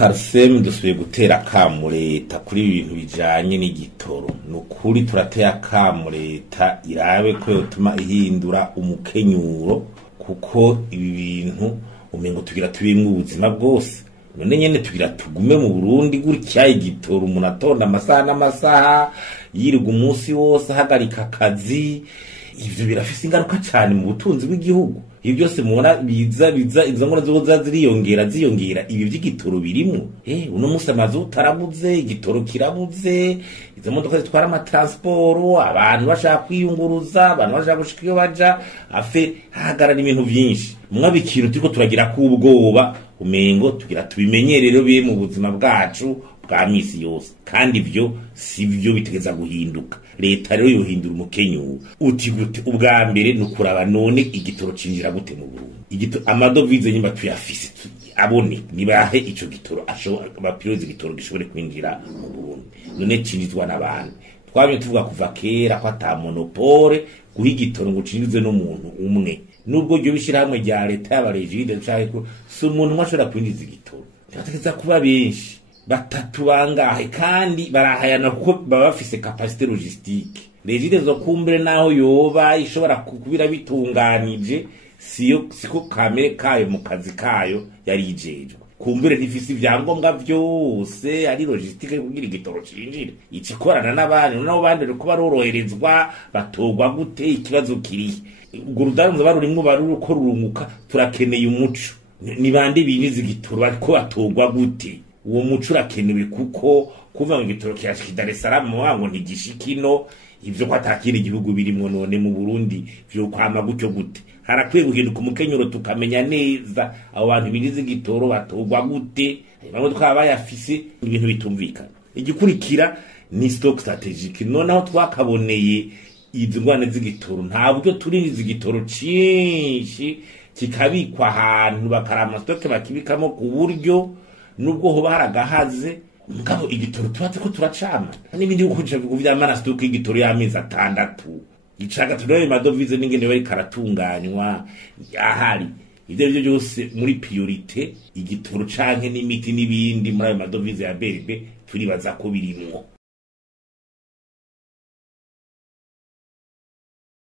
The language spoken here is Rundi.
Parsem dusubiye gutera akamu leta kuri ibintu bijanye n'igitoro. Nukuri turateye akamu leta irabe ko yotuma ihindura umukenyuro, kuko ibi bintu umengo tugira tubimwe ubuzima bwose. None nyene tugira tugume mu Burundi gutya igitoro umuntu atonda amasaha n'amasaha yirirwa umunsi wose ahagarika akazi. Ivyo birafise ingaruka cyane mu butunzi bw'igihugu. Ibyo byose mubona biza izo ngora zo ziriyongera ibi by'igitoro birimo. Uno munsi amazu tarabuze, igitoro kirabuze, izo modoka zitwara amatransport, abantu bashaka kwiyunguruza, abantu bashaka gushika iyo baja, afe hagarara ibintu byinshi. Mwabikintu turiko turagira ku ubwoba, umengo tugira tubimenyerero biye mu buzima bwacu bwa misi yose, kandi ivyo sivyo bitegeza guhinduka. Leta rero yohindura umukenyuro. Uti gute? Ubwa mbere nukuraba none igitoro cinjira gute mu Burundi. Amadovize nyimba tuyafise abone nibahe ico gitoro abapirozi igitoro gishobore kwinjira mu Burundi. None cinjizwa n'abantu. Twabyo tuvuga kuva kera ko ata monopole guha igitoro ngo cinjize n'umuntu umwe. Nubwo ryo bishira hamwe rya leta y'abarejide nshaka ko si umuntu mwashobora kwinjiza igitoro. Bategeza kuba benshi batatu bangahe, kandi barahayana kuko baba bafise capacité logistique. Regide zo kumbere naho yoba ishobora kubira bitunganije siko kamere kayo mu kazi kayo yari ijejwe. Kumbere ntifise ivyangombwa vyose ari logistique kugira igitoro cinjire. Ikikorana n'abandi nabo bandi ko baroroherezwa batogwa gute ikibazo kiri. Ubwo rudanzo barurimwe baruko rurunguka turakeneye umuco. Ni bandi binize igitoro bariko batogwa gute? Uwo muco urakenewe kuko kuva mu gitoro cyashika Dar es Salaam wango ntigishikino ivyo ko atakira igihugu birimo. None mu Burundi vyo kwama gutyo gute? Harakwiye guhinduka umukenyuro tukamenya neza abo bantu binize igitoro batogwa gute, bamwe twabayafise ibintu bitumvikana. Igikurikira ni stock strategic. Noneho twakaboneye izo ngwane z'igitoro, nta buryo turinize igitoro cyinshi kikabikwa ahantu bakarama stock bakibikamo ku buryo nubwo hoba haragahaze mugabo igitoro tubatse ko turacama. N'ibindi gukurisha vy'amana stock igitoro y'amezi 6 gicaga tudoye madovize n'ingene bari karatunganywa ahari. Ivyo byose muri priorite igitoro canke n'imiti n'ibindi muri ayo madovize ya BRB turibaza ko birimwo.